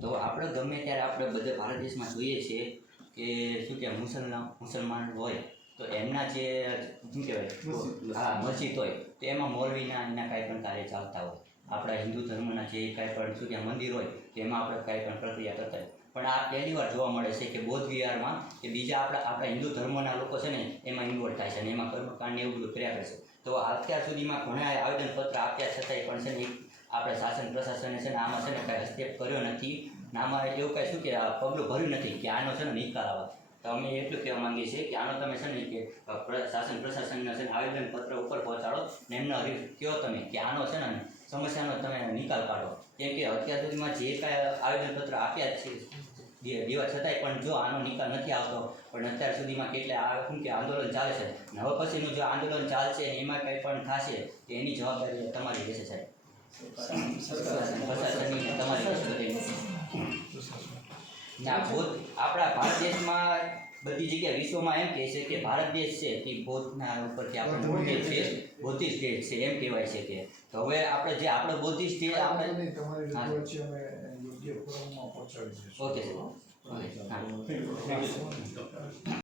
તો આપણે ગમે ત્યારે આપણે બધા ભારત દેશમાં જોઈએ છીએ કે શું કહેવાય મુસલમાન હોય તો એમના જે શું કહેવાય હા મસ્જિદ હોય તો એમાં મૌલવીના એના કાંઈ પણ કાર્ય ચાલતા હોય. આપણા હિન્દુ ધર્મના જે કાંઈ પણ શું કહેવાય મંદિર હોય તો એમાં આપણે કાંઈ પણ પ્રક્રિયા કરતા હોય. પણ આ પહેલી વાર જોવા મળે છે કે બૌદ્ધ વિહારમાં કે બીજા આપણા હિન્દુ ધર્મના લોકો છે ને એમાં ઇન્વોલ્વ થાય છે અને એમાં કર્મકાંડ એવું બધું કર્યા કરે છે. તો અત્યાર સુધીમાં ઘણા આવેદનપત્ર આપ્યા છતાંય પણ છે ને આપણે શાસન પ્રશાસને છે ને આમાં છે ને કાંઈ હસ્તક્ષેપ કર્યો નથી. આમાં એવું કાંઈ શું કે પગલું ભર્યું નથી કે આનો છે ને નિકાલ આવે. તો અમે એટલું કહેવા માંગીએ છીએ કે આનો તમે છે ને કે શાસન પ્રશાસનને છે ને આવેદનપત્ર ઉપર પહોંચાડો ને એમનો કહો તમે કે આનો છે ને સમસ્યાનો તમે નિકાલ કાઢો. કેમ કે અત્યાર સુધીમાં જે કાંઈ આવેદનપત્ર આપ્યા જ છે દેવા છતાંય પણ જો આનો નિકાલ નથી આવતો પણ અત્યાર સુધીમાં કેટલા શું કે આંદોલન ચાલે છે ને હવે પછીનું જો આંદોલન ચાલશે એમાં કંઈ પણ થશે તો એની જવાબદારી તમારી રહેશે સાહેબ. પ્રશાસનની તમારી રહેશે. ના બૌદ્ધ આપણા ભારત દેશમાં બધી જગ્યાએ વિશ્વમાં એમ કહે છે કે ભારત દેશ છે તે બૌદ્ધના ઉપરથી આપણે બૌદ્ધિસ્ટ દેશ છે એમ કહેવાય છે કે તો હવે આપણે જે આપણે બૌદ્ધિસ્ટ છે આપણે ઓકે સર.